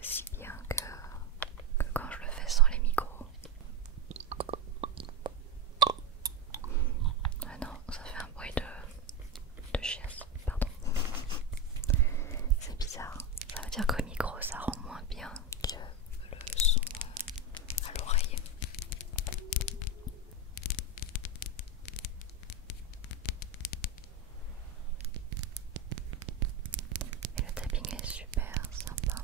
aussi bien que quand je le fais sans les micros. Ah non, ça fait un bruit de chiasse, pardon. C'est bizarre, ça veut dire qu'au micro ça rend moins bien que le son à l'oreille. Et le tapping est super sympa.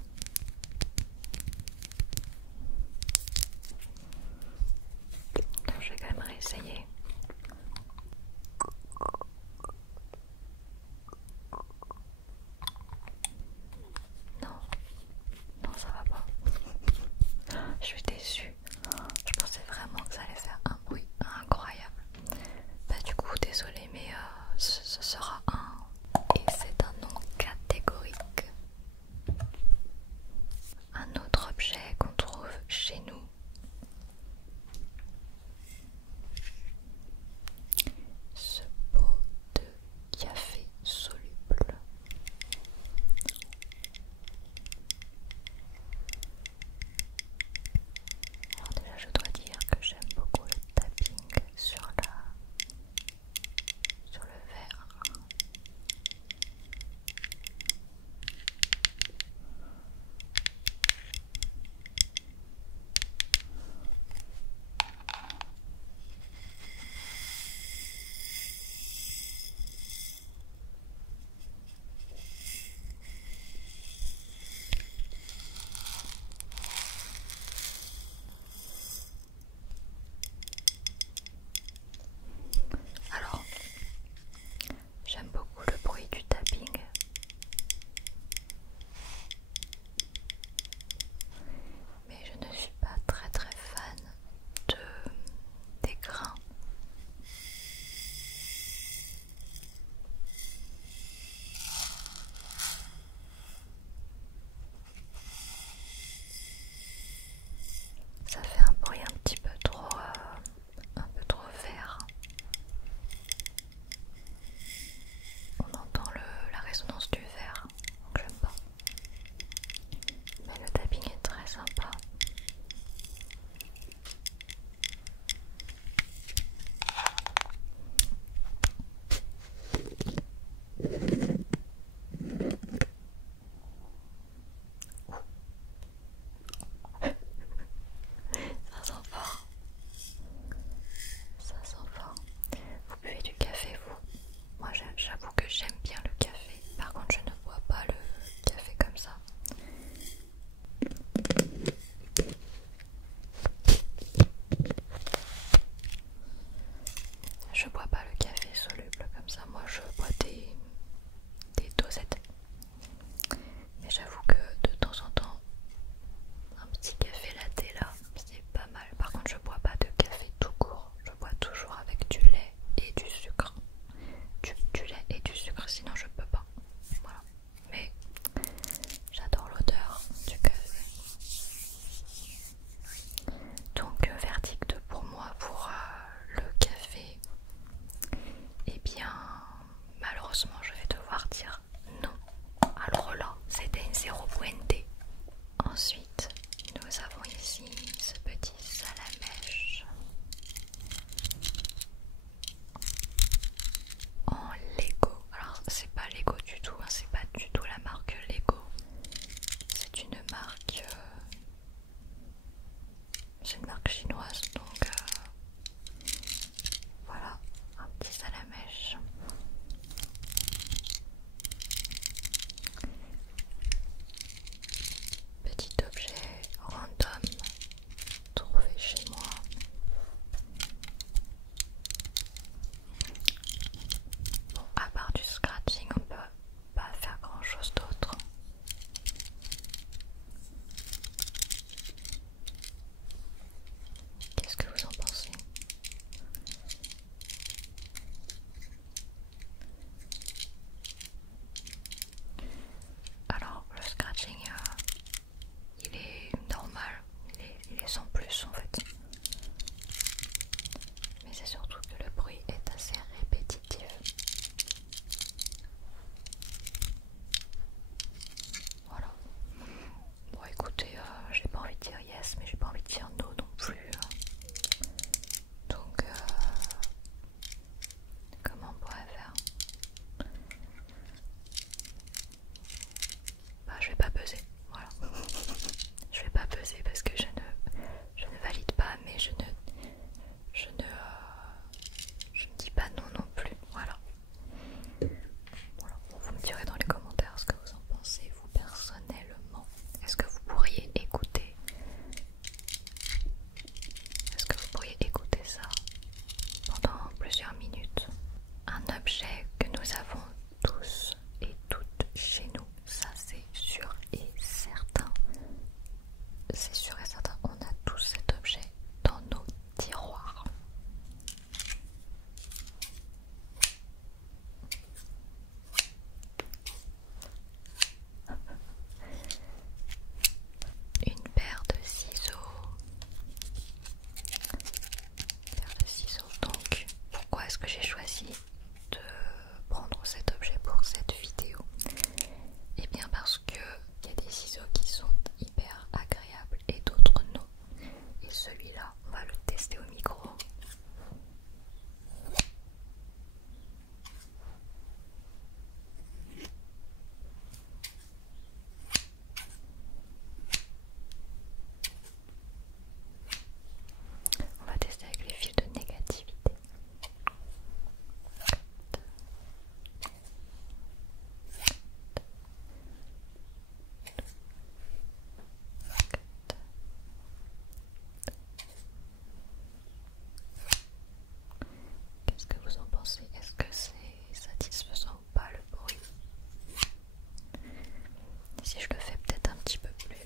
si je le fais peut-être un petit peu plus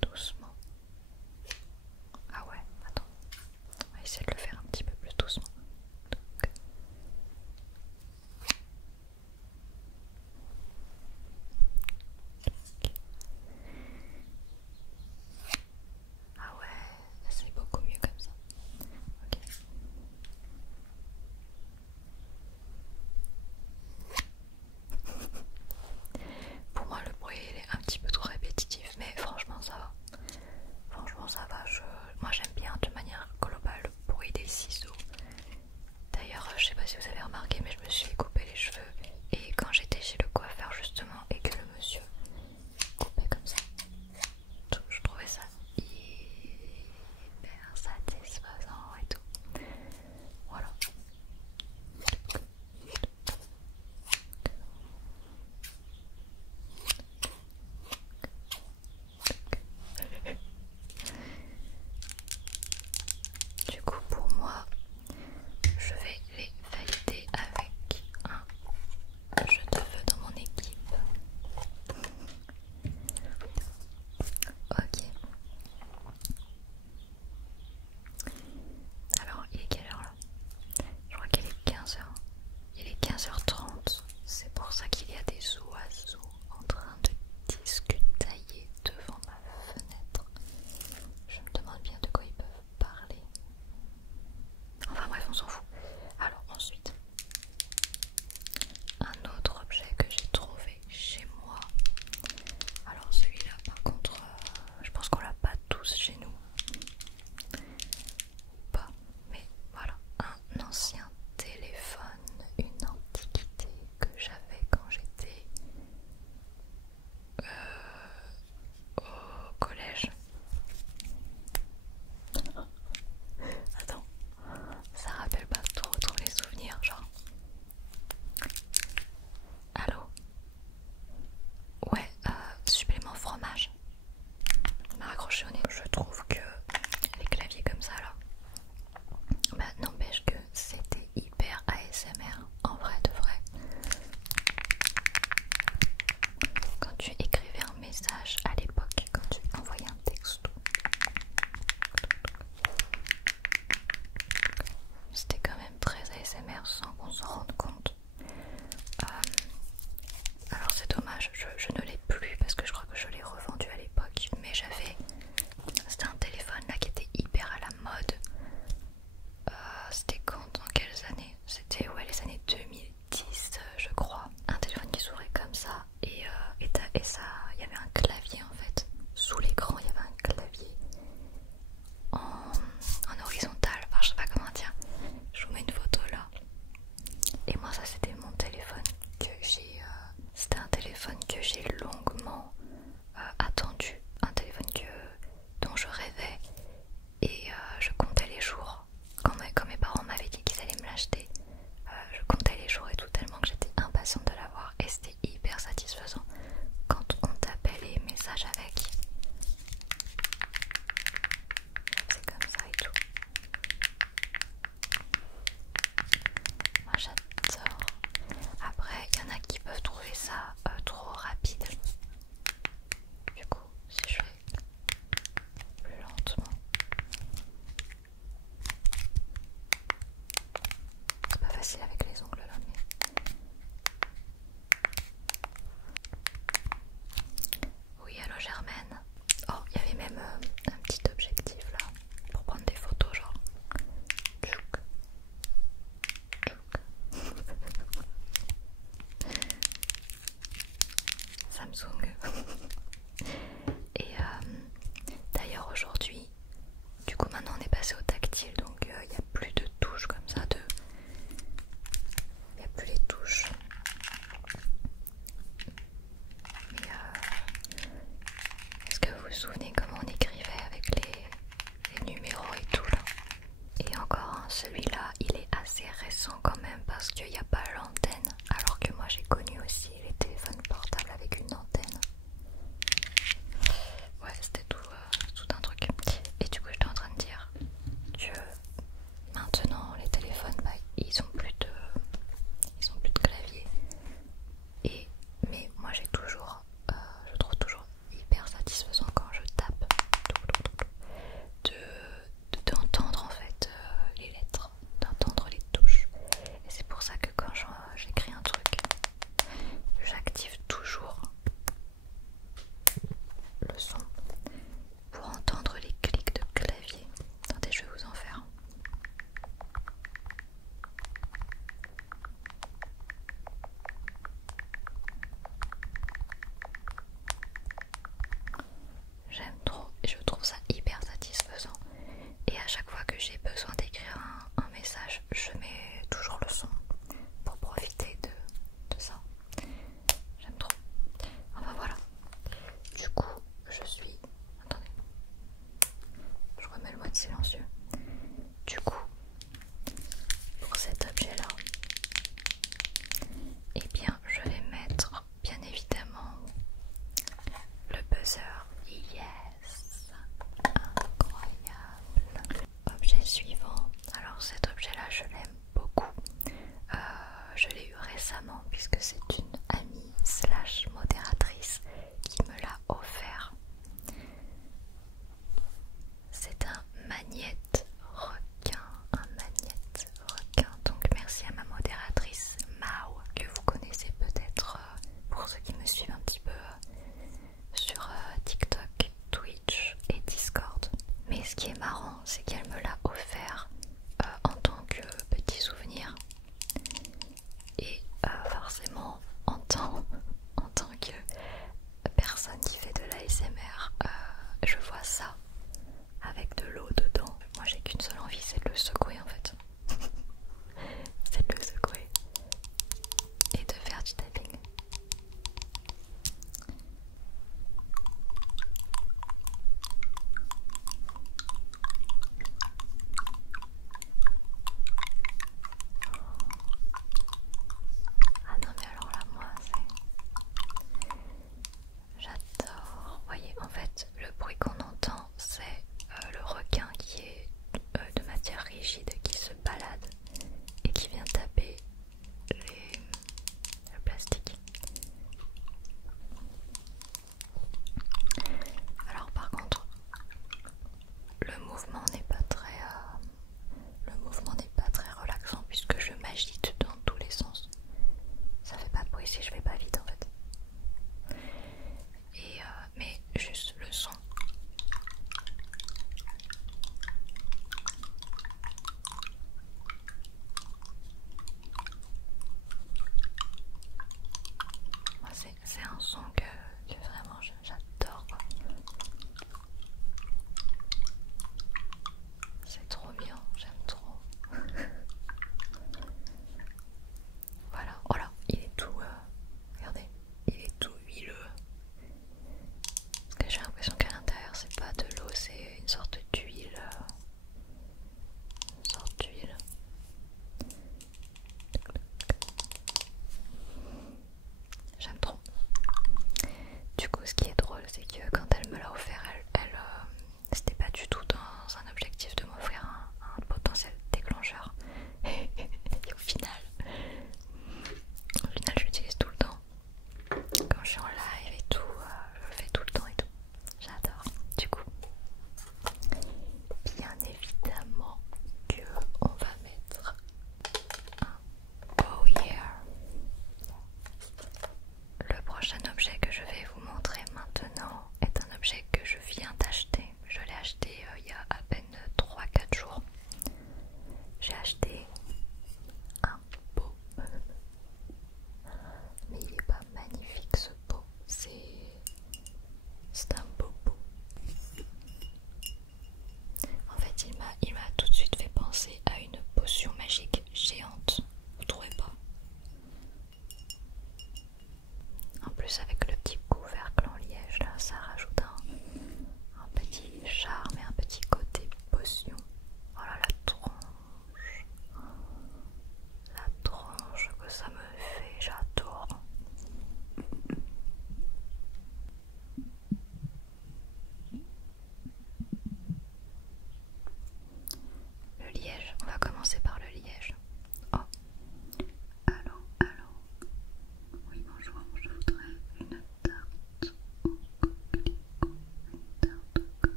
doucement. Ah ouais, attends. On va essayer de le faire un petit peu plus doucement. Donc. Ah ouais, c'est beaucoup mieux comme ça. Ok. Pour moi le bruit il est un petit peu trop répétitif, mais franchement ça va. Franchement ça va, moi j'aime bien de manière globale le bruit des ciseaux. D'ailleurs je sais pas si vous avez remarqué, mais je me suis coupé les cheveux. Et quand j'étais chez le coiffeur justement et que le monsieur coupait comme ça, je trouvais ça hyper satisfaisant et tout. Voilà. Du coup pour moi, je vais les valider avec un jeu de feu dans mon équipe. Ok. Alors il est quelle heure là? Je crois qu'il est 15h. Il est 15h30. C'est pour ça qu'il y a des oiseaux en train de discutailler devant ma fenêtre. Je me demande bien de quoi ils peuvent parler. Enfin bref, on s'en fout. Alors ensuite, un autre objet que j'ai trouvé chez moi. Alors celui-là par contre, je pense qu'on l'a pas tous chez nous. Pas, mais voilà, un ancien téléphone, une antiquité que j'avais quand j'étais au collège. Attends, ça rappelle pas trop les souvenirs, genre. Allô? Ouais, supplément fromage. On m'a raccroché au nez. Je trouve que les claviers comme ça là, bah n'empêche que c'était hyper ASMR, en vrai de vrai. Quand tu écrivais un message à l'époque, quand tu envoyais un texto, c'était quand même très ASMR sans qu'on s'en rende compte. Alors c'est dommage, je ne l'ai plus parce que je crois que je l'ai revendu à l'époque, mais c'était un téléphone là qui était hyper à la mode. C'était quand, dans quelles années? C'était ouais, les années 2010 je crois. Un téléphone qui s'ouvrait comme ça et ça, il y avait un clavier en fait. Sous l'écran il y avait un clavier en horizontal, enfin je sais pas comment dire. Je vous mets une photo là. Et moi ça c'était mon téléphone que j'ai... c'était un téléphone que j'ai longuement attendu. Un téléphone dont je rêvais et je comptais les jours. Quand mes parents m'avaient dit qu'ils allaient me l'acheter, je comptais les jours et tout, tellement que j'étais impatiente de l'avoir. Et c'était hyper satisfaisant quand on tapait les messages satisfaisant quand je tape, d'entendre en fait les lettres, d'entendre les touches. Et c'est pour ça que quand j'écris un truc, j'active toujours le son pour entendre les clics de clavier. Attendez, je vais vous en faire. J'aime trop et je trouve ça hyper satisfaisant. Et à chaque fois que j'ai besoin d'écrire un message, je mets toujours le son pour profiter de ça. J'aime trop. Enfin voilà. Du coup, je suis... Attendez. Je remets le mode silencieux. Du coup, pour cet objet-là, eh bien, je vais mettre, bien évidemment, le buzzer. Yes! Incroyable! Objet suivant. Alors cet objet-là, je l'aime beaucoup. Je l'ai eu récemment puisque c'est une amie slash modératrice qui me l'a offert. C'est un magnète requin, donc merci à ma modératrice Mao, que vous connaissez peut-être pour ceux qui me suivent un petit peu sur TikTok, Twitch et Discord. Mais ce qui est marrant, c'est qu'elle me l'a offert en tant que petit souvenir. Et forcément, en tant que personne qui fait de l'ASMR, je vois ça avec de l'eau dedans. Moi j'ai qu'une seule envie, c'est de le secouer en fait. C'est de le secouer et de faire du tapping. Ah non mais alors là moi c'est... J'adore. Vous voyez en fait le bruit qu'on entend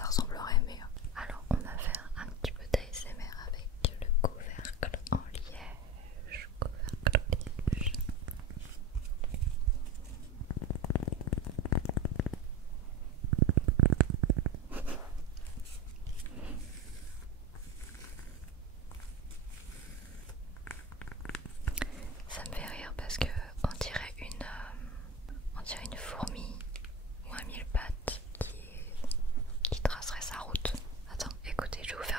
ça ressemblerait, mais alors on va faire un petit peu d'ASMR avec le couvercle en liège. Couvercle en liège. Ça me fait rire parce que on dirait une fourmi ou un mille-pattes qui tracerait sa route. Attends, écoutez, je vais vous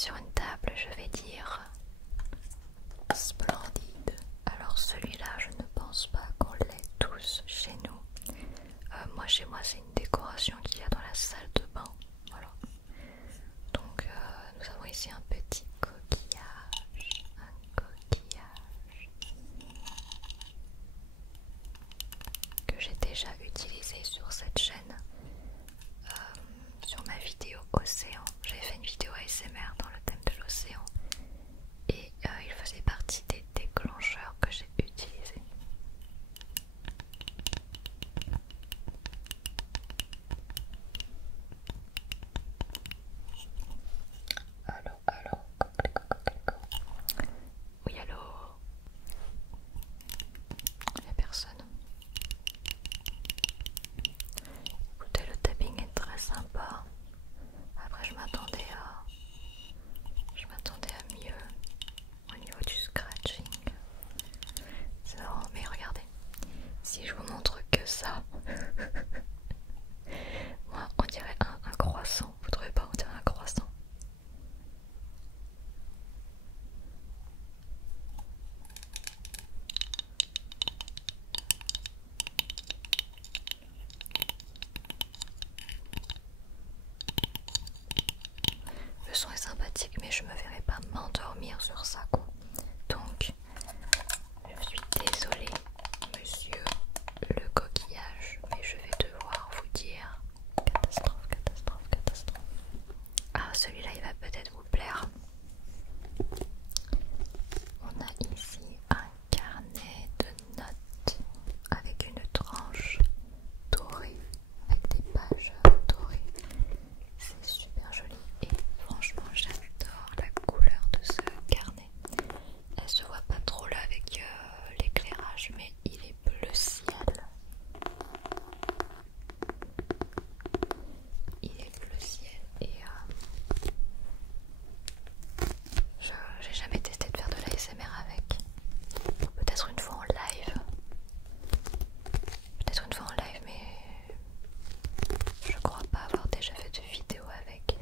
sur une table, je vais dire splendide. Alors celui-là, je ne pense pas qu'on l'ait tous chez nous. Moi, chez moi, c'est une décoration qu'il y a dans la salle de bain. Voilà. Donc, nous avons ici un petit coquillage. Un coquillage que j'ai déjà utilisé sur cette chaîne. Sur ma vidéo Océan. J'avais fait une vidéo ASMR dans le thème de l'océan. Et il faisait partie des déclencheurs que j'ai utilisés. Allô. Oui, allô. Il n'y a personne. Écoutez, le tapping est très sympa. Après, je m'attendais à mieux au niveau du scratching. C'est marrant, mais regardez. Si je vous montre que ça, moi, on dirait un croissant. Vous trouvez pas? On dirait un croissant. Le son est sympathique, mais je me verrai pas m'endormir sur ça, quoi. Donc, je suis désolée, monsieur le coquillage, mais je vais devoir vous dire catastrophe. Ah, celui-là, il va peut-être vous plaire. On a ici un carnet de notes avec une tranche dorée, avec des pages dorées. C'est super joli et franchement j'adore la couleur de ce carnet. Elle se voit pas trop là avec l'éclairage, mais il est bleu ciel. Il est bleu ciel et j'ai jamais testé de faire de l'ASMR avec. Peut-être une fois en live. Mais je crois pas avoir déjà fait de vidéo avec.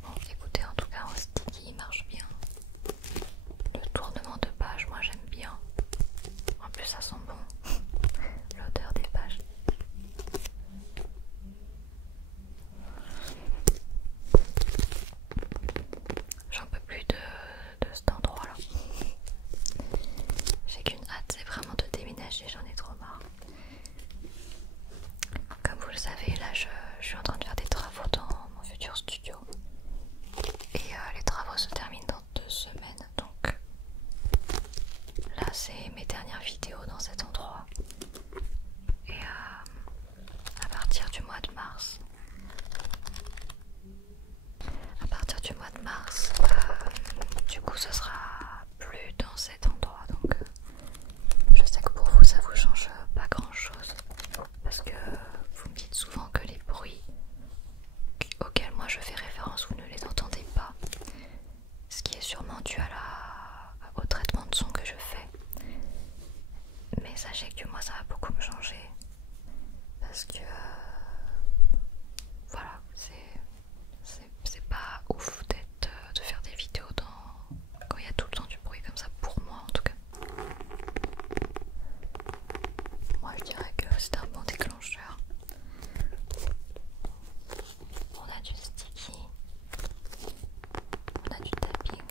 Bon, écoutez, en tout cas, en sticky, il marche bien. Le tournement de page, moi j'aime bien. En plus, ça sent bon. L'odeur des pages. J'en peux plus de cet endroit là. J'ai qu'une hâte, c'est vraiment de déménager, j'en ai trop marre. Comme vous le savez, là je suis en train de faire des travaux dans mon futur studio. Et les travaux se terminent dans 2 semaines. Donc là c'est mes dernières vidéos dans cet endroit. Et à partir du mois de mars, du coup ce sera plus dans cet endroit. Donc je sais que pour vous ça vous change pas grand chose, parce que vous me dites souvent que les bruits auxquels moi je fais référence, vous ne les entendez pas, ce qui est sûrement dû au traitement de son que je fais. Mais sachez que moi ça va beaucoup me changer, parce que voilà, c'est pas ouf de faire des vidéos quand il y a tout le temps du bruit comme ça, pour moi en tout cas. Moi je dirais que c'est un bon déclencheur. On a du sticky, on a du tapping.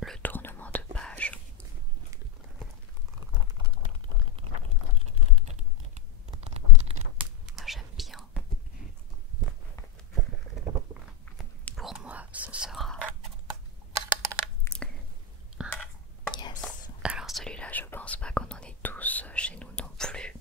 Le tournement de page. Moi j'aime bien. Pour moi ce sera un yes. Alors celui-là je pense pas qu'on en ait tous chez nous non plus.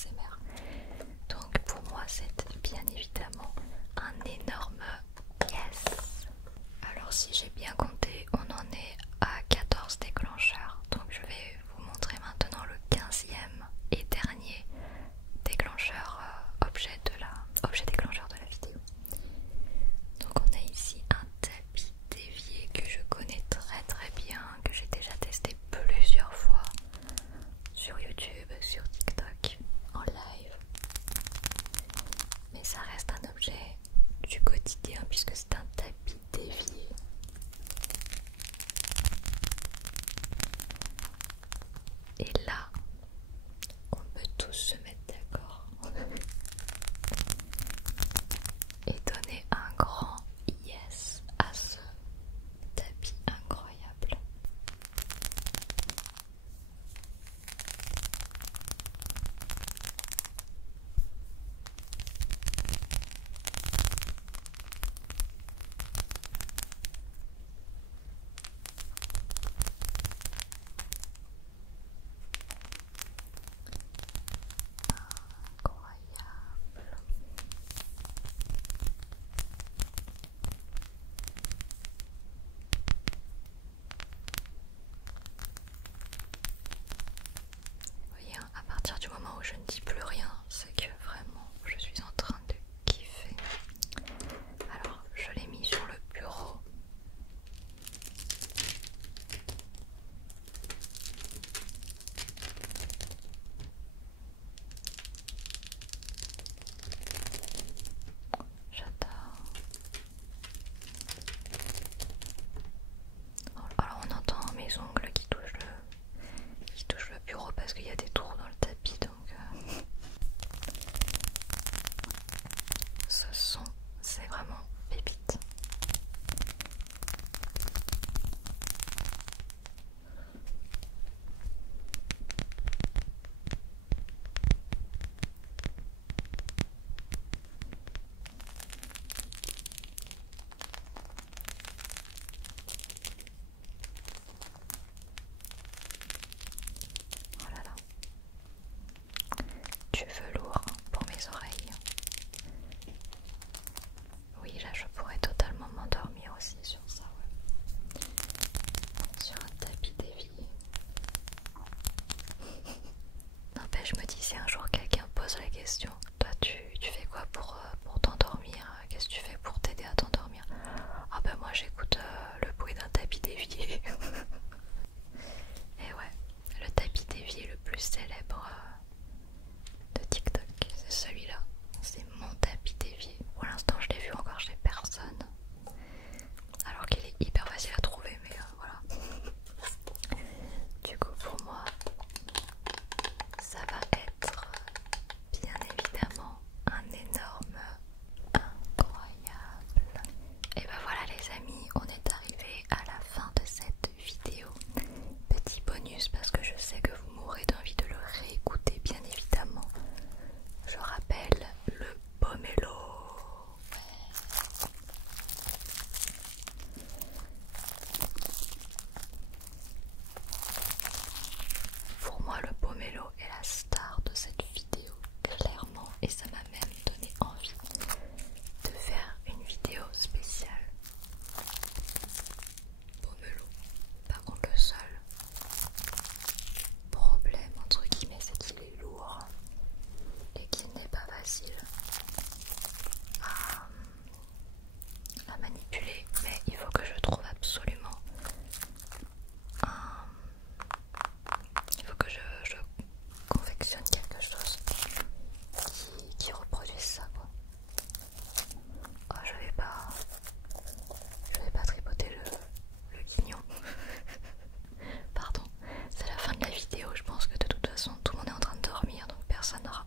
ASMR. Donc pour moi c'est bien évidemment un énorme yes. Alors si j'ai bien compté, on en est à 14 déclencheurs. Donc je vais vous montrer maintenant le 15e et dernier déclencheur, objet déclencheur de la vidéo. Donc on a ici un tapis dévié que je connais très bien, que j'ai déjà testé plusieurs fois sur YouTube, sur TikTok, en live. Mais ça reste un objet du quotidien puisque c'est un tapis dévié. Et là, on peut tous se mettre d'accord et donner un grand yes à ce tapis incroyable. Incroyable. Vous voyez, à partir du moment où je ne dis plus rien, c'est que vraiment je suis en train de kiffer. Alors je l'ai mis sur le bureau. J'adore. Alors on entend mes ongles qui touchent le bureau parce qu'il y a des trous dans le tapis, donc ce son c'est vraiment pépite. Oh là là. Du velours pour mes oreilles. Oui, là je pourrais totalement m'endormir aussi sur ça, ouais. Sur un tapis dévié. N'empêche, je me dis, si un jour quelqu'un pose la question, toi tu fais quoi pour t'endormir? Qu'est-ce que tu fais pour t'aider à t'endormir? Ah ben moi j'écoute le bruit d'un tapis dévié. Et ouais, le tapis dévié le plus célèbre de TikTok, c'est celui-là. C'est mon tapis dévié. Pour l'instant je l'ai vu encore chez personne. Alors qu'il est hyper facile à trouver, mais voilà. Du coup pour moi, ça va être bien évidemment un énorme incroyable. Et ben voilà les amis, on est arrivé à la fin de cette vidéo. Petit bonus parce que je sais que vous mourrez d'envie de le réécouter bien évidemment. Je rappelle le pomelo. Pour moi, le pomelo est la star de cette vidéo, clairement, et ça m'a même donné envie de faire une vidéo spéciale pomelo. Par contre, le seul problème, entre guillemets, c'est qu'il est lourd et qu'il n'est pas facile à manipuler, mais il faut que je trouve absolument un... Il faut que je confectionne quelque chose qui reproduise ça, quoi. Oh, je vais pas tripoter le guignon. Pardon, c'est la fin de la vidéo. Je pense que de toute façon tout le monde est en train de dormir, donc personne n'aura